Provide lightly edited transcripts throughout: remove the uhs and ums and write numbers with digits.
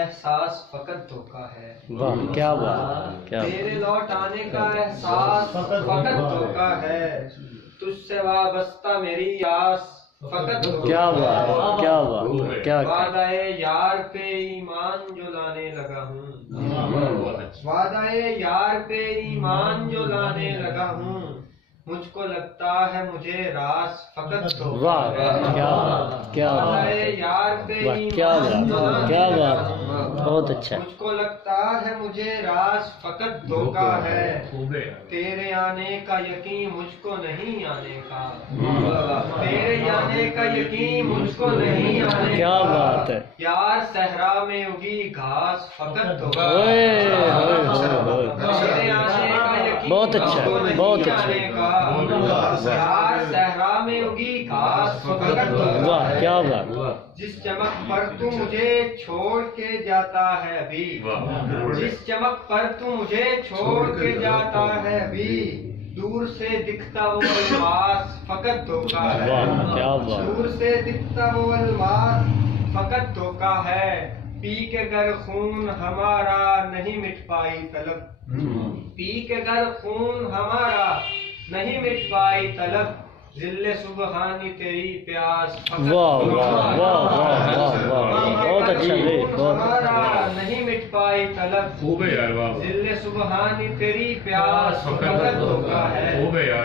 احساس فقط دھوکا ہے۔ واہ کیا بات، کیا تیرے لوٹ آنے کا احساس فقط دھوکا ہے، تجھ سے وابستہ میری آس فقط دھوکا ہے۔ کیا بات، کیا بات، کیا وعدہ یار پہ ایمان جو لانے لگا ہوں، وعدہ یار پہ ایمان جو لانے لگا ہوں، مجھ کو لگتا ہے مجھے راز فقط دھوکا واہ ہے۔ کیا بات، کیا بات، وعدہ یار پہ واہ کیا ایمان جو بات، لانے کیا لگا بات، ہوں، بہت اچھا۔ مجھ کو لگتا ہے مجھے راز فقط دھوکا ہے، تیرے آنے کا یقین مجھ کو نہیں آنے کا، تیرے آنے کا یقین مجھ کو نہیں آنے کا، کیا بات ہے۔ یار صحرا میں اگی گھاس فقط دھوکا اوئے، ہے، اوئے، اوئے، اوئے۔ تیرے آنے کا یقین بہت اچھا، مجھ کو نہیں بہت اچھا۔ آنے کا، یار صحرا میں اگی گھاس فقط دھوکا واہ ہے، کیا بات، جس چمک پر تو مجھے چھوڑ کے جاتا ہے ابھی، جس چمک پر تو مجھے چھوڑ کے جاتا ہے ابھی، دور سے دکھتا وہ الماس فقط دھوکا ہے، واہ کیا بات، دور سے دکھتا وہ الماس فقط دھوکا ہے، پی کے گر خون ہمارا نہیں مٹ پائی طلب، پی کے گر خون ہمارا نہیں مٹ پائی طلب، ذل سبحانی تیری پیاس فقط واہ دھوکا واہ ہے، واہ واہ واہ واہ، بہت اچھا بھائی، بہت ہمارا نہیں مٹ پائی طلب، خوب ہے یار، واہ ذل سبحانی تیری پیاس فقط دھوکا ہے۔ خوب ہے یار،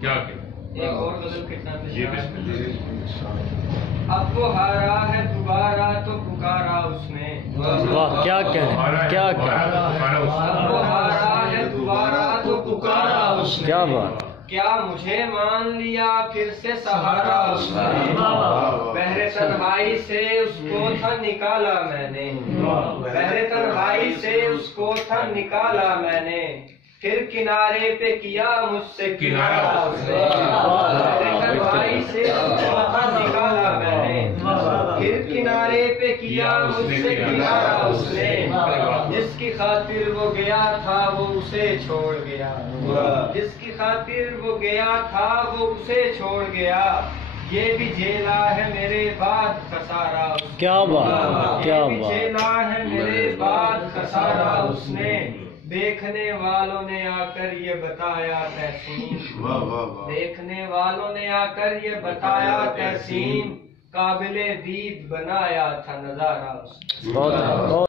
کیا ایک اور غزل کتنا یہ بسم اللہ۔ اب وہ ہارا ہے دوبارہ تو پکارا اس نے، واہ کیا کہنے، کیا کہنے، اب وہ ہارا ہے دوبارہ تو پکارا اس نے، کیا بات، کیا مجھے مان لیا پھر سے سہارا اس نے، بحر تنہائی سے اس کو تھا نکالا میں نے، بحر تنہائی سے اس کو تھا نکالا میں نے، پھر کنارے پہ کیا مجھ سے کنارا اس نے، بحر تنہائی سے اس کو تھا نکالا میں نے، پھر کنارے پہ کیا مجھ سے کنارا اس نے، جس کی خاطر وہ گیا تھا وہ اسے چھوڑ گیا، جس کی خاطر وہ گیا تھا وہ اسے چھوڑ گیا، یہ بھی جھیلا ہے میرے بعد خسارا اس نے، کیا بات، کیا یہ بھی بات، جھیلا ہے میرے بعد خسارا اس نے، دیکھنے والوں نے آ کر یہ بتایا تحسین، دیکھنے والوں نے آ کر یہ بتایا تحسین، قابل دید بنایا تھا نظارہ اس نے۔ بہت